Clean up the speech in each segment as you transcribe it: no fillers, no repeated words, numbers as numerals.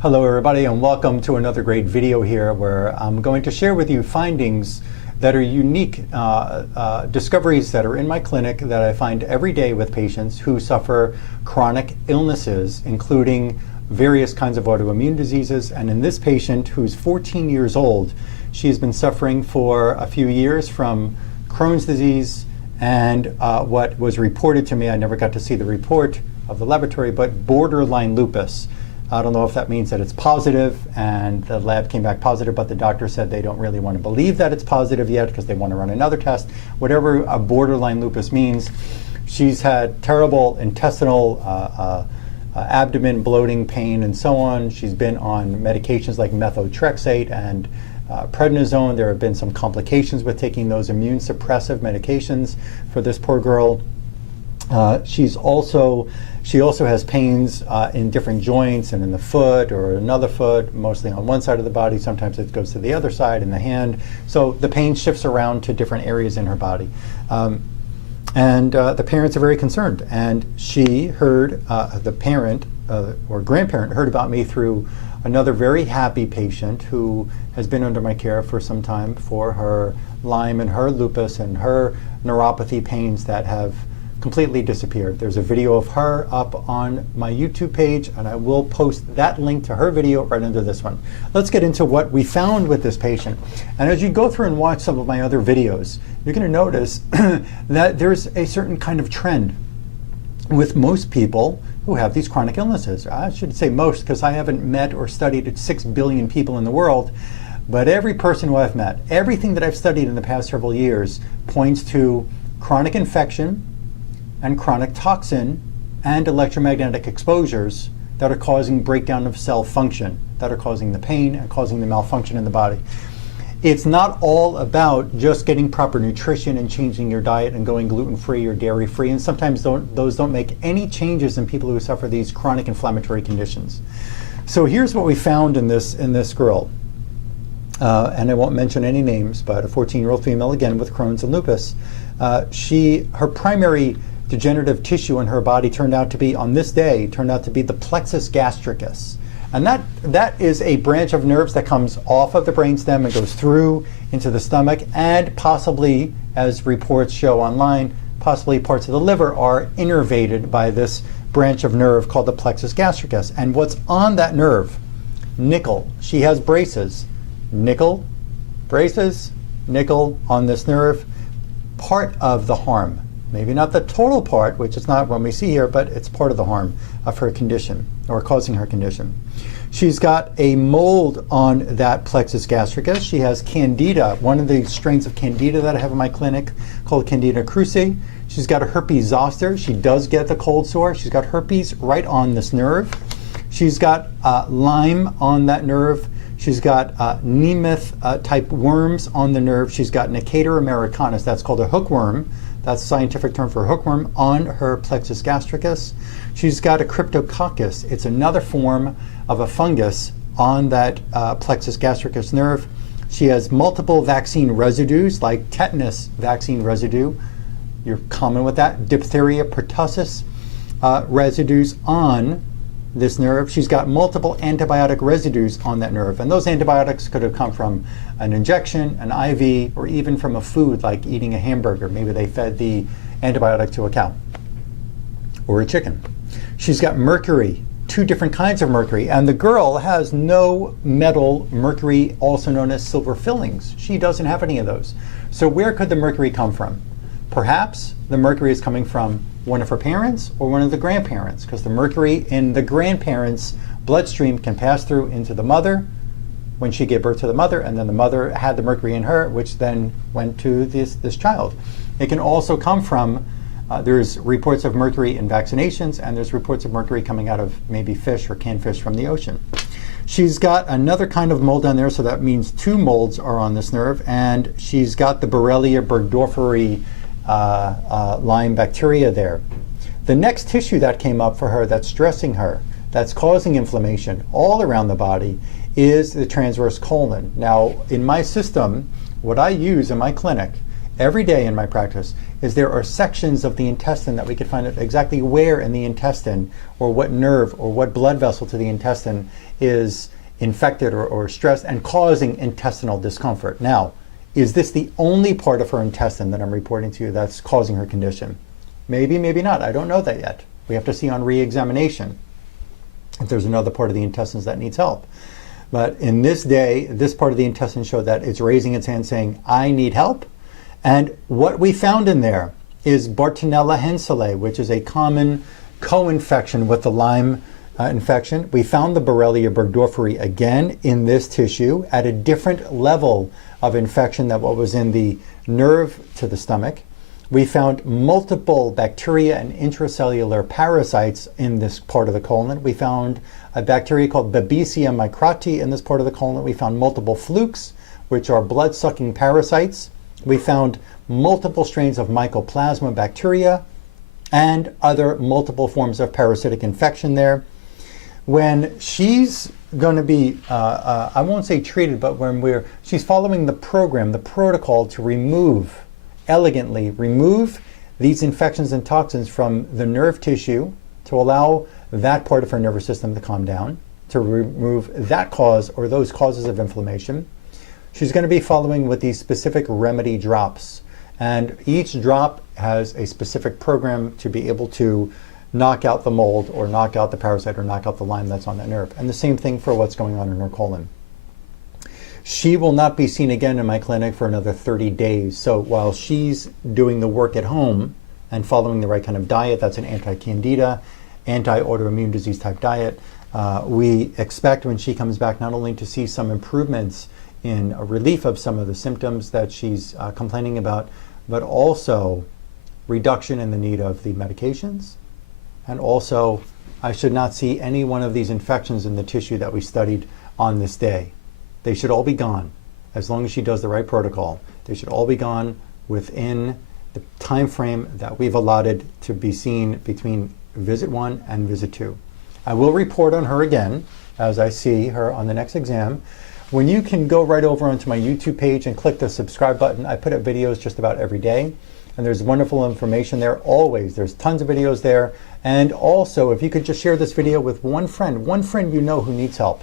Hello everybody, and welcome to another great video here where I'm going to share with you findings that are unique discoveries that are in my clinic that I find every day with patients who suffer chronic illnesses, including various kinds of autoimmune diseases. And in this patient who's 14 years old, she's been suffering for a few years from Crohn's disease and what was reported to me, I never got to see the report of the laboratory, but borderline lupus. I don't know if that means that it's positive, and the lab came back positive, but the doctor said they don't really want to believe that it's positive yet because they want to run another test. Whatever a borderline lupus means, she's had terrible intestinal abdomen, bloating, pain, and so on. She's been on medications like methotrexate and prednisone. There have been some complications with taking those immune suppressive medications for this poor girl. She also has pains in different joints and in the foot or another foot, mostly on one side of the body. Sometimes it goes to the other side in the hand. So the pain shifts around to different areas in her body. The parents are very concerned. And she heard, the parent or grandparent heard about me through another very happy patient who has been under my care for some time for her Lyme and her lupus and her neuropathy pains that have completely disappeared. There's a video of her up on my YouTube page, and I will post that link to her video right under this one. Let's get into what we found with this patient. And as you go through and watch some of my other videos, you're going to notice that there's a certain kind of trend with most people who have these chronic illnesses. I should say most, because I haven't met or studied 6 billion people in the world, but every person who I've met, everything that I've studied in the past several years points to chronic infection and chronic toxin and electromagnetic exposures that are causing breakdown of cell function, that are causing the pain and causing the malfunction in the body. It's not all about just getting proper nutrition and changing your diet and going gluten-free or dairy-free, and sometimes those don't make any changes in people who suffer these chronic inflammatory conditions. So here's what we found in this girl. And I won't mention any names, but a 14-year-old female, again, with Crohn's and lupus. Her primary degenerative tissue in her body turned out to be the plexus gastricus. And that is a branch of nerves that comes off of the brainstem and goes through into the stomach, and possibly, as reports show online, possibly parts of the liver are innervated by this branch of nerve called the plexus gastricus. And what's on that nerve? Nickel. She has braces. Nickel, braces, nickel on this nerve, part of the harm. Maybe not the total part, which is not what we see here, but it's part of the harm of her condition, or causing her condition. She's got a mold on that plexus gastricus. She has candida, one of the strains of candida that I have in my clinic called Candida krusei. She's got a herpes zoster. She does get the cold sore. She's got herpes right on this nerve. She's got Lyme on that nerve. She's got Nemeth type worms on the nerve. She's got Necator americanus, that's called a hookworm. That's a scientific term for hookworm on her plexus gastricus. She's got a cryptococcus. It's another form of a fungus on that plexus gastricus nerve. She has multiple vaccine residues, like tetanus vaccine residue. You're common with that. Diphtheria, pertussis residues on this nerve. She's got multiple antibiotic residues on that nerve, and those antibiotics could have come from an injection, an IV, or even from a food like eating a hamburger. Maybe they fed the antibiotic to a cow or a chicken. She's got mercury, 2 different kinds of mercury, and the girl has no metal mercury, also known as silver fillings. She doesn't have any of those. So where could the mercury come from? Perhaps the mercury is coming from one of her parents or one of the grandparents, because the mercury in the grandparents' bloodstream can pass through into the mother when she gave birth to the mother, and then the mother had the mercury in her, which then went to this child. It can also come from, there's reports of mercury in vaccinations, and there's reports of mercury coming out of maybe fish or canned fish from the ocean. She's got another kind of mold on there, so that means 2 molds are on this nerve, and she's got the Borrelia burgdorferi Lyme bacteria there. The next tissue that came up for her that's stressing her, that's causing inflammation all around the body, is the transverse colon. Now, in my system, what I use in my clinic every day in my practice is there are sections of the intestine that we could find out exactly where in the intestine or what nerve or what blood vessel to the intestine is infected or stressed and causing intestinal discomfort. Now, is this the only part of her intestine that I'm reporting to you that's causing her condition? Maybe, maybe not. I don't know that yet. We have to see on re-examination if there's another part of the intestines that needs help. But in this day, this part of the intestine showed that it's raising its hand saying, I need help. And what we found in there is Bartonella henselae, which is a common co-infection with the Lyme infection. We found the Borrelia burgdorferi again in this tissue at a different level of infection than what was in the nerve to the stomach. We found multiple bacteria and intracellular parasites in this part of the colon. We found a bacteria called Babesia microti in this part of the colon. We found multiple flukes, which are blood-sucking parasites. We found multiple strains of mycoplasma bacteria and other multiple forms of parasitic infection there. When she's going to be, I won't say treated, but when she's following the program, the protocol to elegantly remove these infections and toxins from the nerve tissue to allow that part of her nervous system to calm down, to remove that cause or those causes of inflammation. She's going to be following with these specific remedy drops. And each drop has a specific program to be able to knock out the mold or knock out the parasite or knock out the Lyme that's on that nerve. And the same thing for what's going on in her colon. She will not be seen again in my clinic for another 30 days. So while she's doing the work at home and following the right kind of diet, that's an anti-candida, anti-autoimmune disease type diet, we expect when she comes back not only to see some improvements in a relief of some of the symptoms that she's complaining about, but also reduction in the need of the medications. And also, I should not see any one of these infections in the tissue that we studied on this day. They should all be gone, as long as she does the right protocol. They should all be gone within the time frame that we've allotted to be seen between visit 1 and visit 2. I will report on her again as I see her on the next exam. When you can go right over onto my YouTube page and click the subscribe button, I put up videos just about every day. And there's wonderful information there always. There's tons of videos there. And also, if you could just share this video with one friend you know who needs help,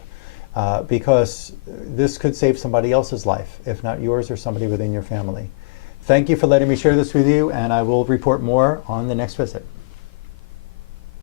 because this could save somebody else's life, if not yours or somebody within your family. Thank you for letting me share this with you, and I will report more on the next visit.